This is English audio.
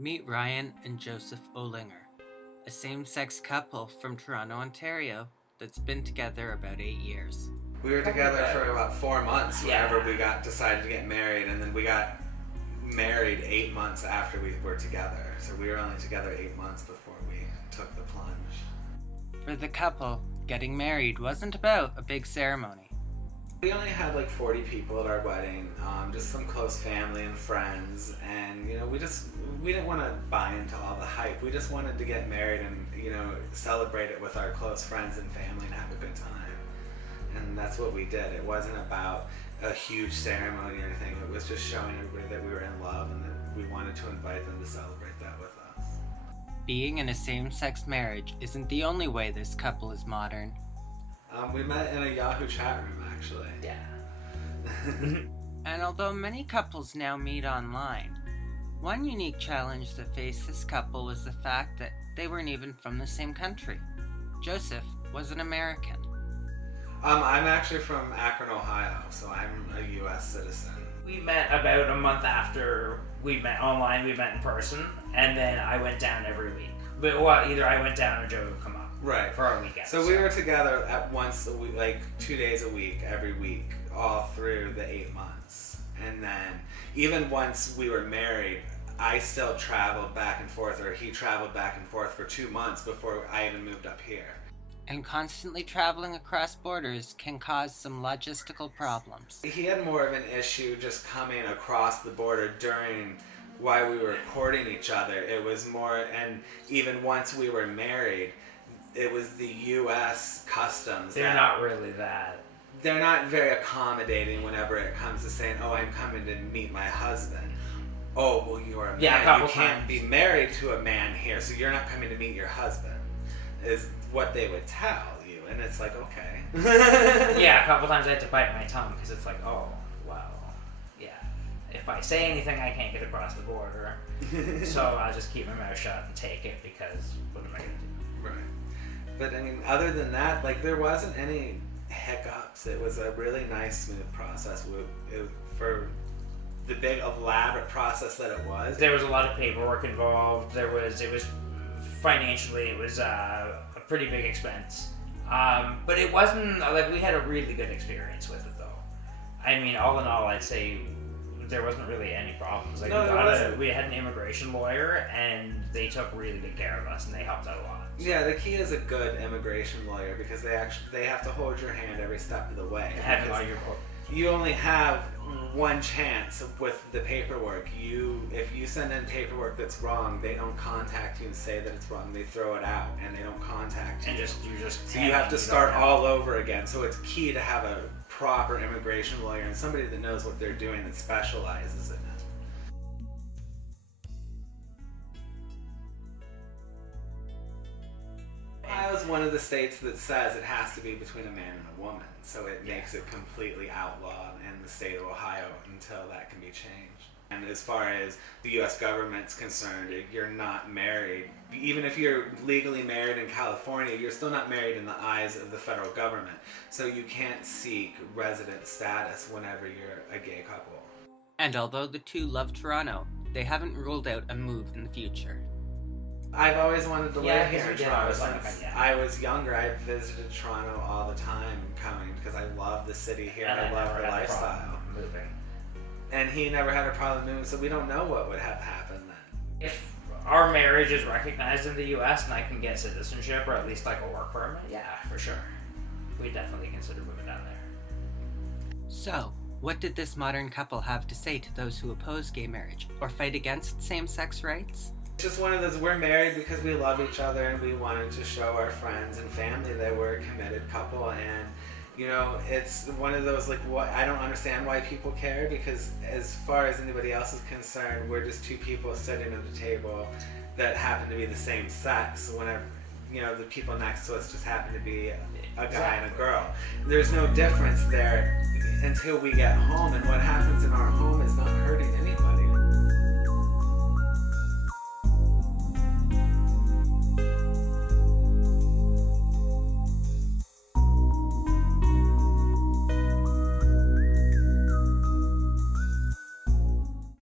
Meet Ryan and Joseph Olinger, a same-sex couple from Toronto, Ontario that's been together about 8 years. We were together for about 4 months whenever we decided to get married, and then we got married 8 months after we were together. So we were only together 8 months before we took the plunge. For the couple, getting married wasn't about a big ceremony. We only had like 40 people at our wedding, just some close family and friends, and we didn't want to buy into all the hype. We just wanted to get married and celebrate it with our close friends and family and have a good time. And that's what we did. It wasn't about a huge ceremony or anything. It was just showing everybody that we were in love and that we wanted to invite them to celebrate that with us. Being in a same-sex marriage isn't the only way this couple is modern. We met in a Yahoo chat room, actually. Yeah. And although many couples now meet online, one unique challenge that faced this couple was the fact that they weren't even from the same country. Joseph was an American. I'm actually from Akron, Ohio, so I'm a U.S. citizen. We met about a month after we met online. We met in person, and then I went down every week. But either I went down or Joe would come up. Right. For our weekends. So we were together at once a week, like 2 days a week, every week, all through the 8 months. And then even once we were married, I still traveled back and forth, or he traveled back and forth for 2 months before I even moved up here. And constantly traveling across borders can cause some logistical problems. He had more of an issue just coming across the border during while we were courting each other. It was more, and even once we were married, it was the U.S. customs. They're not really that. They're not very accommodating whenever it comes to saying, "Oh, I'm coming to meet my husband." "Oh, well, you're a man. Yeah, you can't be married to a man here, so you're not coming to meet your husband," is what they would tell you. And it's like, okay. Yeah, a couple times I had to bite my tongue because it's like, oh, well, yeah. If I say anything, I can't get across the border. So I'll just keep my mouth shut and take it because what am I going to do? Right. But I mean, other than that, like, there wasn't any hiccups. It was a really nice, smooth process. For the big, elaborate process that it was. There was a lot of paperwork involved. It was financially, it was a pretty big expense. But it wasn't, like, we had a really good experience with it, though. I mean, all in all, I'd say there wasn't really any problems. Like, No, we had an immigration lawyer, and they took really good care of us, and they helped out a lot. Yeah, the key is a good immigration lawyer because they have to hold your hand every step of the way. You only have one chance with the paperwork. If you send in paperwork that's wrong, they don't contact you and say that it's wrong. They throw it out and they don't contact you. So you have to start all over again. So it's key to have a proper immigration lawyer and somebody that knows what they're doing that specializes in it. Ohio is one of the states that says it has to be between a man and a woman, so it makes it completely outlawed in the state of Ohio until that can be changed. And as far as the U.S. government's concerned, if you're not married, even if you're legally married in California, you're still not married in the eyes of the federal government. So you can't seek resident status whenever you're a gay couple. And although the two love Toronto, they haven't ruled out a move in the future. I've always wanted to live here in Toronto Toronto since I was younger. I visited Toronto all the time coming because I love the city here. And I love the lifestyle. Moving. And he never had a problem moving, so we don't know what would have happened then. If our marriage is recognized in the U.S. and I can get citizenship or at least like a work permit, yeah, for sure. We definitely consider moving down there. So, what did this modern couple have to say to those who oppose gay marriage or fight against same-sex rights? It's just one of those, we're married because we love each other and we wanted to show our friends and family that we're a committed couple. And it's one of those, like, what I don't understand why people care, because as far as anybody else is concerned, we're just two people sitting at a table that happen to be the same sex. Whenever the people next to us just happen to be a guy and a girl. There's no difference there until we get home, and what happens in our home is not hurting anybody.